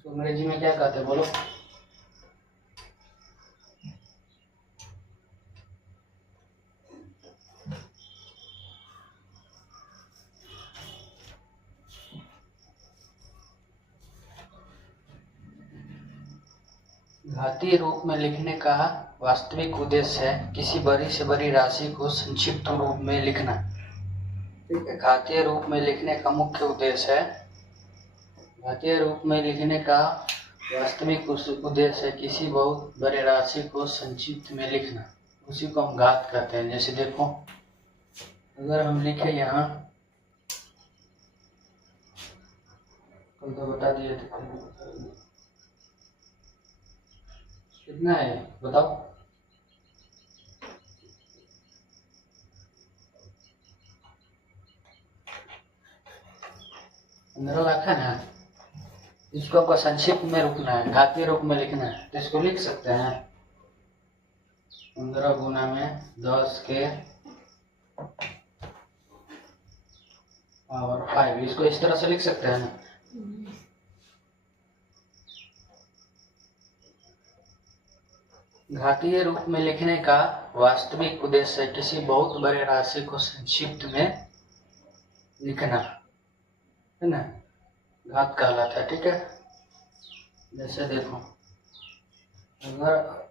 इसको अंग्रेजी में क्या कहते हैं बोलो? घातीय रूप में लिखने का वास्तविक उद्देश्य है किसी बड़ी से बड़ी राशि को संक्षिप्त रूप में लिखना। ठीक है, घातीय रूप में लिखने का मुख्य उद्देश्य है, घातीय रूप में लिखने का वास्तविक उद्देश्य है किसी बहुत बड़े राशि को संक्षिप्त में लिखना, उसी को हम घात कहते हैं। जैसे देखो, अगर हम लिखे यहाँ, कल तो बता दिए थे, कितना है बताओ? ₹15 लाख है ना, इसको आपको संक्षिप्त में रुकना है, घातीय रूप में लिखना है, तो इसको लिख सकते हैं 15 गुना में 10 के पावर 5, इसको इस तरह से लिख सकते हैं ना। घातीय रूप में लिखने का वास्तविक उद्देश्य है किसी बहुत बड़े राशि को संक्षिप्त में लिखना, है ना, घात कहलाता है। ठीक है, जैसे देखो, अगर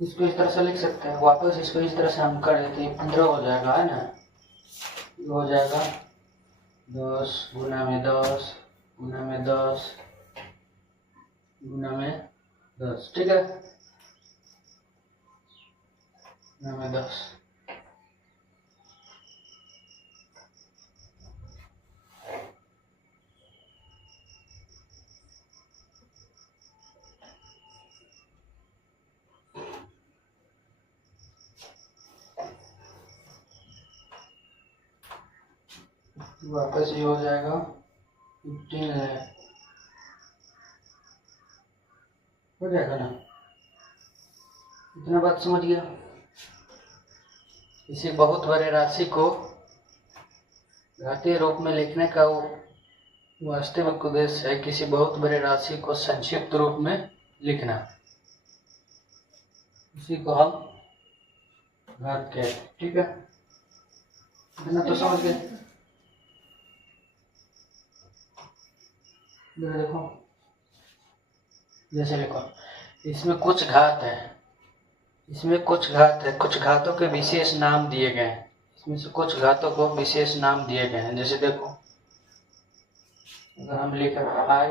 इसको इस तरह से लिख सकते हैं, वापस इसको इस तरह से हम कर देते हैं, 15 हो जाएगा, है ना, हो जाएगा 10 गुना में 10 गुना में 10 गुना में 10, ठीक है, गुना में 10। वापस ये हो जाएगा 15 लाख, हो जाएगा ना, इतना बात समझ गया। किसी बहुत बड़े राशि को घातीय रूप में लिखने का वास्तविक उद्देश्य है किसी बहुत बड़े राशि को संक्षिप्त रूप में लिखना, उसी को हम घात कहते हैं। ठीक है, इतना तो समझ गए। देखो, जैसे देखो, इसमें कुछ घात है, इसमें कुछ घात है, कुछ घातों के विशेष नाम दिए गए हैं, इसमें से कुछ घातों को विशेष नाम दिए गए हैं। जैसे देखो, अगर हम लिखें 5,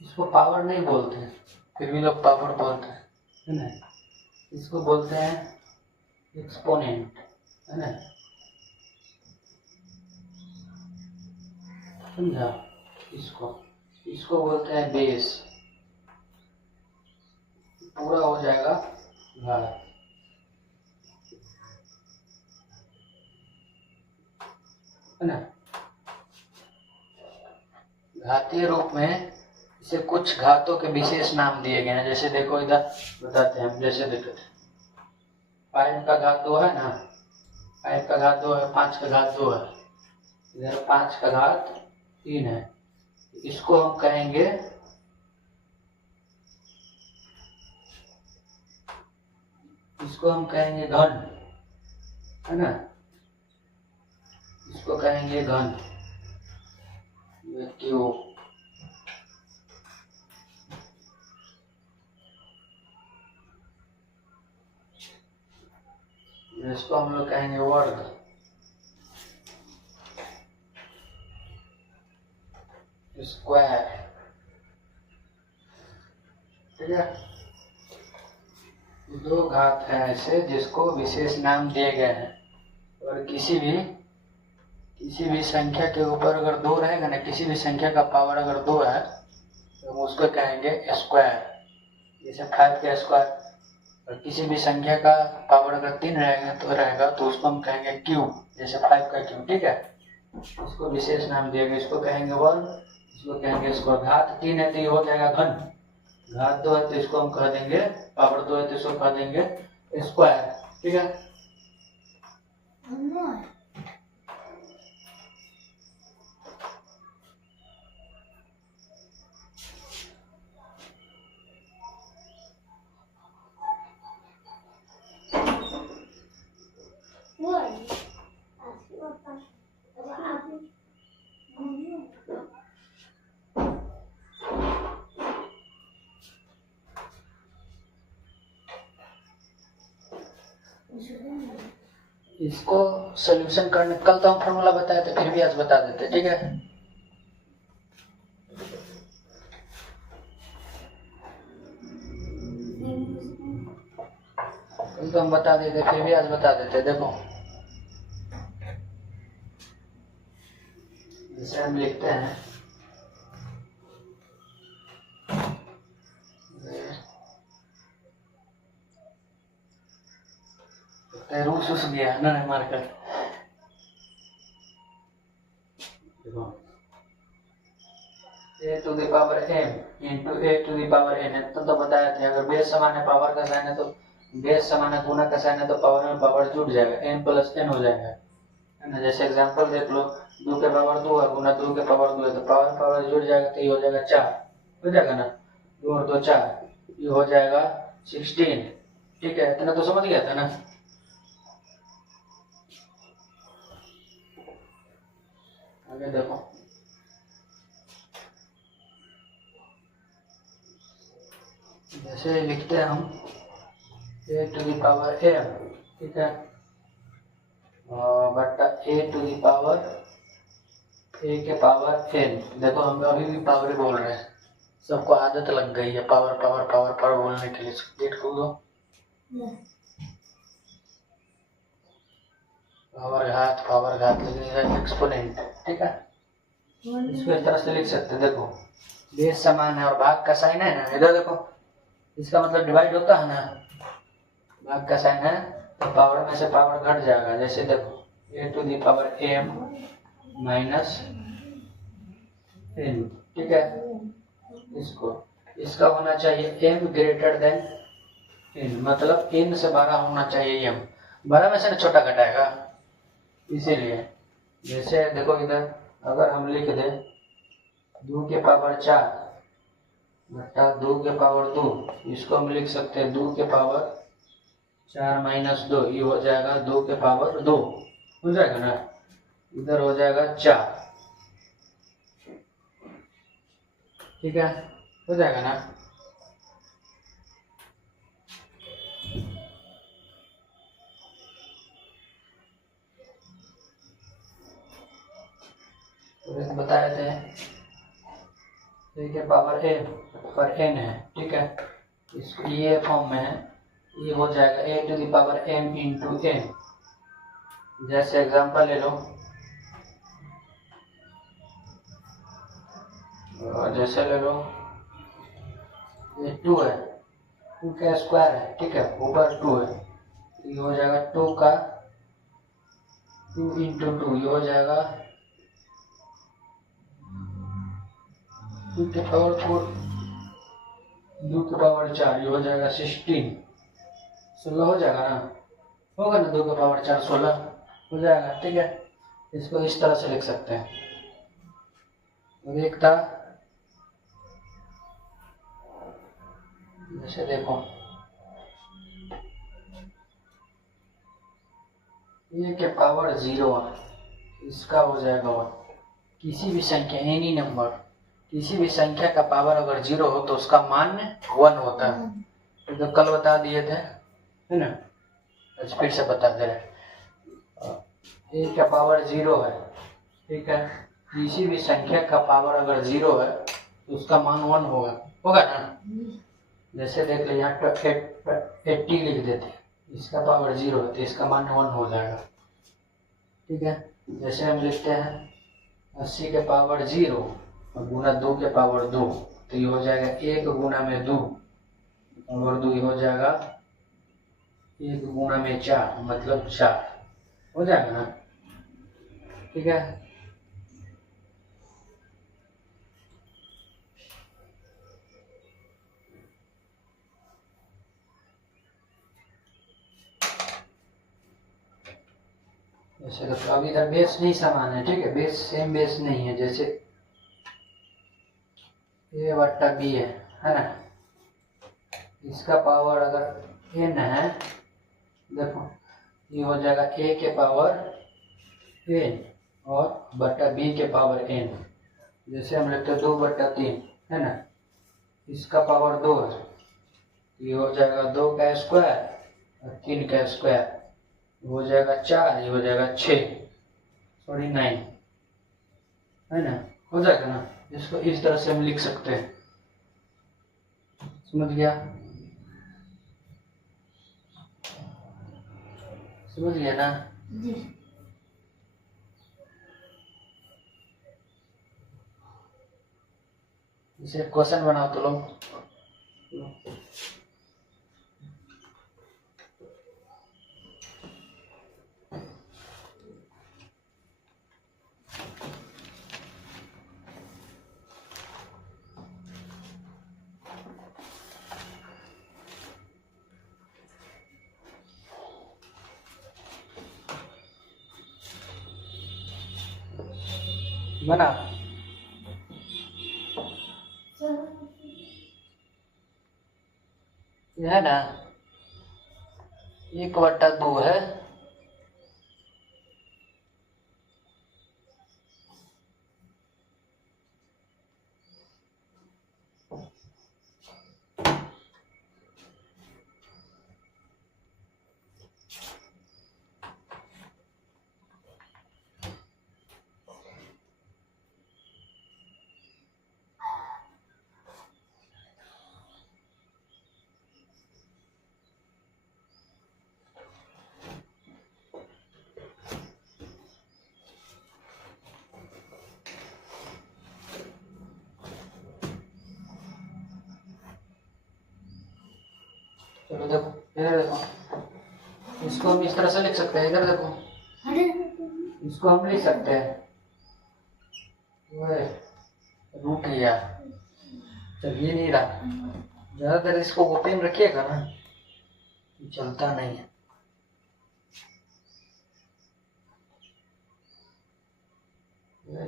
इसको पावर नहीं बोलते, फिर भी लोग पावर बोलते हैं, है ना, इसको बोलते हैं एक्सपोनेंट, है ना, समझा? इसको बोलते हैं बेस, पूरा हो जाएगा घात, है ना। घातीय रूप में इसे कुछ घातों के विशेष नाम दिए गए हैं। जैसे देखो, इधर बताते हैं, जैसे देखो 5 का घात 2 है ना, 5 का घात 2 है, 5 का घात 2 है, इधर 5 का घात 3 है, इसको हम कहेंगे घन, है ना, इसको कहेंगे घन, क्यूब, इसको हम लोग कहेंगे वर्ग, स्क्वायर। ठीक है, दो घात है ऐसे जिसको विशेष नाम दिए गए हैं, और किसी भी संख्या के ऊपर अगर 2 रहेगा ना, किसी भी संख्या का पावर अगर 2 है तो हम उसको कहेंगे स्क्वायर, जैसे 5 का स्क्वायर। और किसी भी संख्या का पावर अगर 3 रहेगा तो उसको हम कहेंगे क्यूब, जैसे 5 का क्यूब। ठीक है, इसको विशेष नाम दिया गया, इसको कहेंगे वर्ग, इसको कहेंगे इसको घात 3 है तो ये हो जाएगा घन, घात 2 है तो इसको हम कह देंगे, पावर 2 है तो इसको कह देंगे स्क्वायर। ठीक है, इसको सोल्यूशन करने कल तो हम फॉर्मूला बताए थे, फिर भी आज बता देते, ठीक है। कल तो हम बता देते, फिर भी आज बता देते। देखो जैसे हम लिखते हैं रूस उस गया ना मारकर। देखो a to the power m into a to the power n है, तो बताया था अगर बेस समान है पावर का साइन है तो बेस समान है गुना का साइन है तो पावर में पावर जुड़ जाएगा, n प्लस n हो जाएगा, है ना। जैसे एग्जांपल देख लो, 2 के पावर 2 है गुना 2 के पावर 2 है तो पावर पावर जुड़ जाएगा तो ये हो जाएगा 4, हो जाएगा ना, 2 और 2 4, ये हो जाएगा 16, ठीक है। इतना तो समझ गया था ना। आगे देखो जैसे लिखते हैं हम a to the power m, ठीक है, बटा a to the power a के पावर n। देखो हम अभी भी पावर बोल रहे हैं, सबको आदत लग गई है पावर पावर पावर पावर बोलने के लिए। गेट खोल दो, पावर घात लेकिन एक्सपोनेंट, ठीक है। इसको इस तरह से लिख सकते हैं, देखो बेस समान है और भाग का साइन है ना, इधर देखो इसका मतलब डिवाइड होता है ना, भाग का साइन है तो पावर में से पावर घट जाएगा। जैसे देखो a to the power m minus n, ठीक है। इसका होना चाहिए m ग्रेटर देन n, मतलब n से बड़ा होना चाहिए m, बड़ा में से ना छोटा घटाएगा, इसीलिए। जैसे देखो इधर अगर हम लिख दे 2 के पावर 4 बटा 2 के पावर 2, इसको हम लिख सकते हैं 2 के पावर 4 माइनस 2, ये हो जाएगा 2 के पावर 2, हो जाएगा ना, इधर हो जाएगा 4, ठीक है, हो जाएगा ना। तो बताए थे a के पावर a पर n है, ठीक है, इसको ये फॉर्म में है, ये हो जाएगा a to the power m into n। जैसे एग्जांपल ले लो, जैसे ले लो ये 2 है, 2 का स्क्वायर है, ठीक है, ऊपर 2 है, ये हो जाएगा 2 का 2 इंटू 2, ये हो जाएगा 2 के पावर 4, 2 के पावर 4, ये हो जाएगा 16 हो जाएगा ना, होगा ना, 2 के पावर 4 16 हो जाएगा, ठीक है। इसको इस तरह से लिख सकते हैं। और एक था जैसे देखो a के पावर 0, इसका हो जाएगा 1। किसी भी संख्या एनी नंबर, किसी भी संख्या का पावर अगर 0 हो तो उसका मान 1 होता है। तो कल बता दिए थे, है ना, आज फिर से बता दे रहे। a का पावर 0 है, ठीक है, किसी भी संख्या का पावर अगर 0 है तो उसका मान 1 होगा, होगा ना। जैसे देख लो यहाँ 80 लिख देते, इसका पावर 0 है तो इसका मान 1 हो जाएगा, ठीक है। जैसे हम लिखते हैं 80 के पावर 0 और गुना 2 के पावर 2, तो ये हो जाएगा 1 गुना में 2 और 2 हो जाएगा 1 गुना में 4, मतलब 4 हो जाएगा ना, ठीक है। जैसे तो अभी इधर बेस नहीं समान है, ठीक है, बेस सेम बेस नहीं है। जैसे a बट्टा b है ना, इसका पावर अगर n है, देखो ये हो जाएगा a के पावर n और बट्टा b के पावर n। जैसे हम लिखते हैं 2 बट्टा 3, है ना, इसका पावर 2 है, ये हो जाएगा 2 का स्क्वायर और 3 का स्क्वायर, हो जाएगा 4, ये हो जाएगा 6, सॉरी 9, है ना, हो जाएगा ना। इसको इस तरह से हम लिख सकते हैं, समझ गया, समझ गया ना जी। इसे क्वेश्चन बनाओ तो लोग। बना ये है ना, 1/2 है, चलो देखो इधर देखो, इसको हम इस तरह से लिख सकते हैं, इधर देखो, इसको हम लिख सकते हैं रूट लिया, चल ये नहीं रहा, ज्यादातर इसको ओपन रखिएगा ना, चलता नहीं है।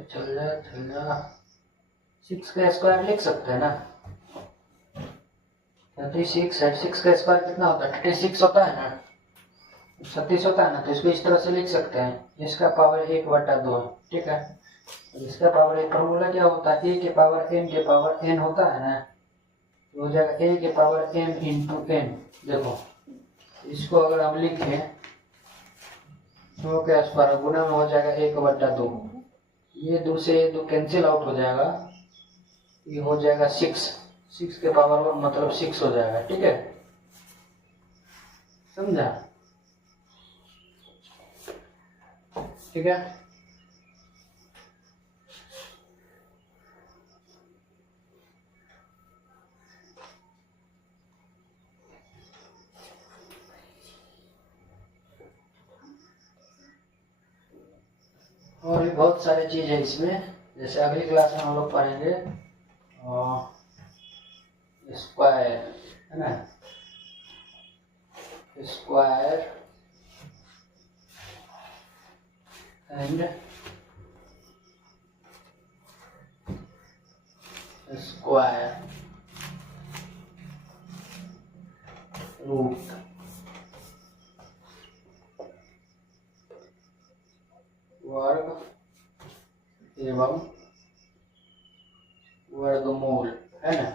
चल जा 6 का स्क्वायर लिख सकते हैं ना, 36 है, 6 का स्क्वायर कितना होता है, 36 होता है ना, 36 होता है ना, तो इसको इस तरह से लिख सकते हैं, इसका पावर 1/2, ठीक है। इसका पावर एक फॉर्मूला क्या होता है, a के पावर n के पावर n होता है ना, तो हो जाएगा a के पावर m इंटू n। देखो इसको अगर हम लिखें तो क्या स्क्वायर गुना में हो जाएगा 1/2, ये 2 से 2 कैंसिल आउट हो जाएगा, ये हो जाएगा 6 के पावर 1 मतलब 6 हो जाएगा, ठीक है, समझा, ठीक है। और भी बहुत सारी चीज है इसमें, जैसे अगली क्लास में हम लोग पढ़ेंगे स्क्वायर, है ना, स्क्वायर एंड स्क्वायर रूट, वर्ग एवं वर्गमूल, है ना।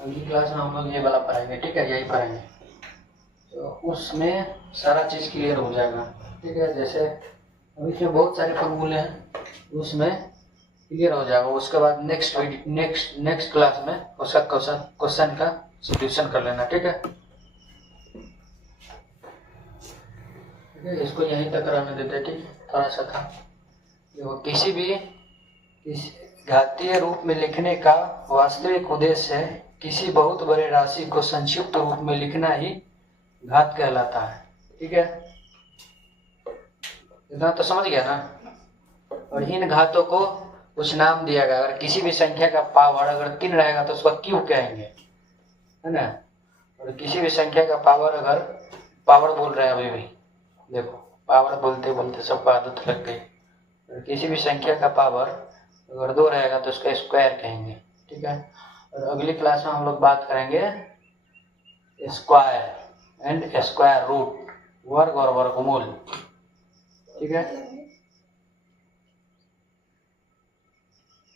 अगली क्लास में हम लोग ये वाला पढ़ेंगे, ठीक है, यही पढ़ेंगे, तो उसमें सारा चीज क्लियर हो जाएगा, ठीक है। जैसे अभी इसमें बहुत सारे फॉर्मूले हैं, उसमें क्लियर हो जाएगा, उसके बाद नेक्स्ट क्लास में उसका क्वेश्चन का सॉल्यूशन कर लेना, ठीक है। इसको यहीं तक रहने देते, ठीक, थोड़ा सा था। किसी भी घातीय रूप में लिखने का वास्तविक उद्देश्य है किसी बहुत बड़े राशि को संक्षिप्त रूप में लिखना ही घात कहलाता है, ठीक है, इतना तो समझ गया ना। और इन घातों को कुछ नाम दिया गया, अगर किसी भी संख्या का पावर अगर 3 रहेगा तो उसको क्यों कहेंगे, है ना। और किसी भी संख्या का पावर, अगर पावर बोल रहे हैं अभी भी, देखो पावर बोलते बोलते सबको आदत लग गई, और किसी भी संख्या का पावर अगर 2 रहेगा तो उसका स्क्वायर कहेंगे, ठीक है। और अगली क्लास में हम लोग बात करेंगे स्क्वायर एंड स्क्वायर रूट, वर्ग और वर्गमूल, ठीक है।